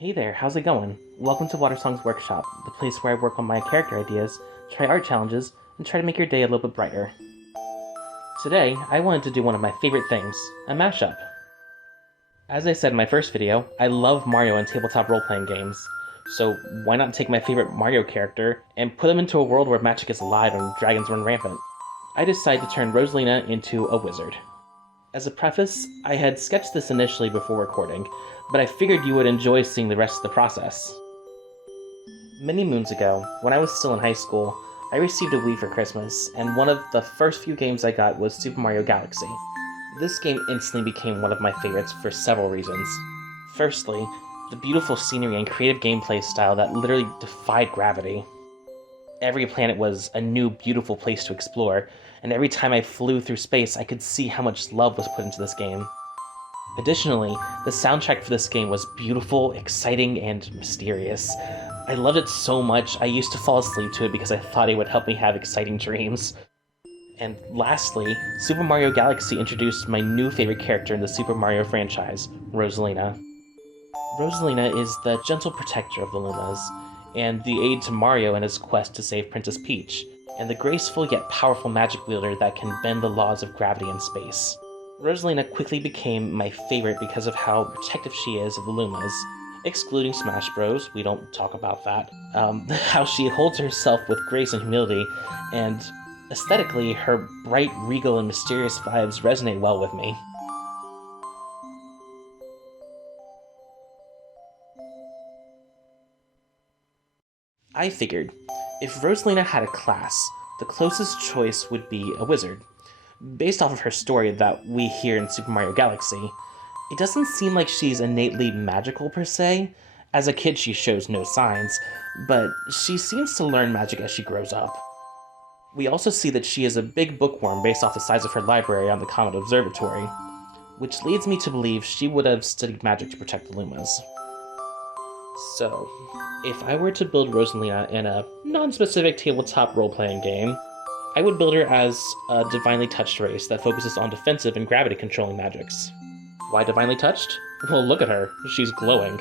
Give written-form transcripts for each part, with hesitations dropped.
Hey there, how's it going? Welcome to Watersong's Workshop, the place where I work on my character ideas, try art challenges, and try to make your day a little bit brighter. Today, I wanted to do one of my favorite things, a mashup. As I said in my first video, I love Mario and tabletop role-playing games, so why not take my favorite Mario character and put him into a world where magic is alive and dragons run rampant? I decided to turn Rosalina into a wizard. As a preface, I had sketched this initially before recording, but I figured you would enjoy seeing the rest of the process. Many moons ago, when I was still in high school, I received a Wii for Christmas, and one of the first few games I got was Super Mario Galaxy. This game instantly became one of my favorites for several reasons. Firstly, the beautiful scenery and creative gameplay style that literally defied gravity. Every planet was a new, beautiful place to explore, and every time I flew through space, I could see how much love was put into this game. Additionally, the soundtrack for this game was beautiful, exciting, and mysterious. I loved it so much, I used to fall asleep to it because I thought it would help me have exciting dreams. And lastly, Super Mario Galaxy introduced my new favorite character in the Super Mario franchise, Rosalina. Rosalina is the gentle protector of the Lumas, and the aid to Mario in his quest to save Princess Peach, and the graceful yet powerful magic wielder that can bend the laws of gravity and space. Rosalina quickly became my favorite because of how protective she is of the Lumas, excluding Smash Bros, we don't talk about that, how she holds herself with grace and humility, and aesthetically, her bright, regal, and mysterious vibes resonate well with me. I figured, if Rosalina had a class, the closest choice would be a wizard. Based off of her story that we hear in Super Mario Galaxy, it doesn't seem like she's innately magical per se. As a kid she shows no signs, but she seems to learn magic as she grows up. We also see that she is a big bookworm based off the size of her library on the Comet Observatory, which leads me to believe she would have studied magic to protect the Lumas. So, if I were to build Rosalina in a non-specific tabletop role-playing game, I would build her as a divinely touched race that focuses on defensive and gravity-controlling magics. Why divinely touched? Well, look at her. She's glowing.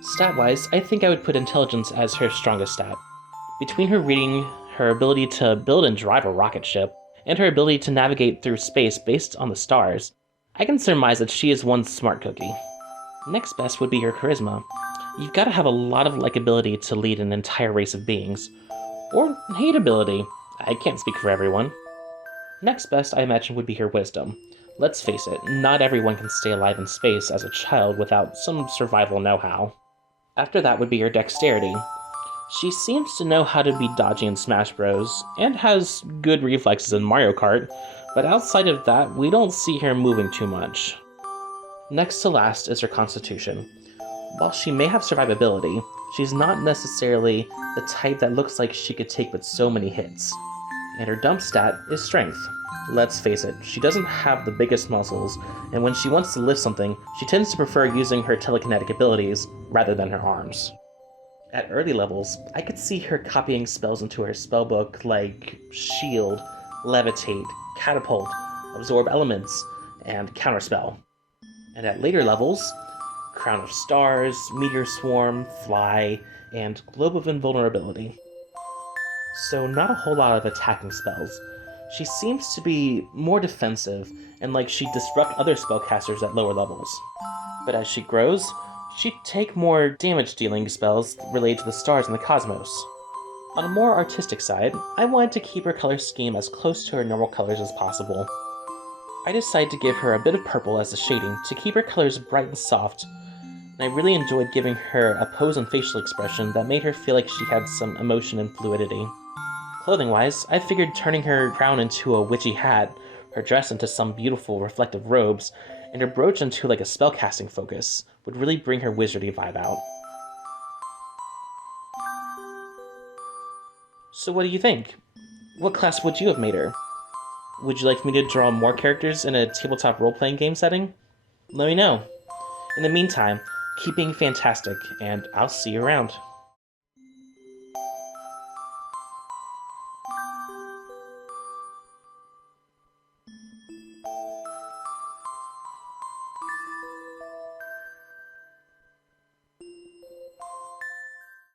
Stat-wise, I think I would put intelligence as her strongest stat. Between her reading, her ability to build and drive a rocket ship, and her ability to navigate through space based on the stars, I can surmise that she is one smart cookie. Next best would be her charisma. You've got to have a lot of likability to lead an entire race of beings. Or hateability. I can't speak for everyone. Next best, I imagine, would be her wisdom. Let's face it, not everyone can stay alive in space as a child without some survival know-how. After that would be her dexterity. She seems to know how to be dodgy in Smash Bros, and has good reflexes in Mario Kart, but outside of that, we don't see her moving too much. Next to last is her constitution. While she may have survivability, she's not necessarily the type that looks like she could take but so many hits. And her dump stat is strength. Let's face it, she doesn't have the biggest muscles, and when she wants to lift something, she tends to prefer using her telekinetic abilities rather than her arms. At early levels, I could see her copying spells into her spellbook like Shield, Levitate, Catapult, Absorb Elements, and Counterspell. And at later levels, Crown of Stars, Meteor Swarm, Fly, and Globe of Invulnerability. So not a whole lot of attacking spells. She seems to be more defensive, and like she'd disrupt other spellcasters at lower levels. But as she grows, she'd take more damage-dealing spells related to the stars and the cosmos. On a more artistic side, I wanted to keep her color scheme as close to her normal colors as possible. I decided to give her a bit of purple as the shading to keep her colors bright and soft, and I really enjoyed giving her a pose and facial expression that made her feel like she had some emotion and fluidity. Clothing-wise, I figured turning her crown into a witchy hat, her dress into some beautiful reflective robes, and her brooch into like a spellcasting focus would really bring her wizardy vibe out. So what do you think? What class would you have made her? Would you like me to draw more characters in a tabletop role-playing game setting? Let me know. In the meantime, keep being fantastic, and I'll see you around.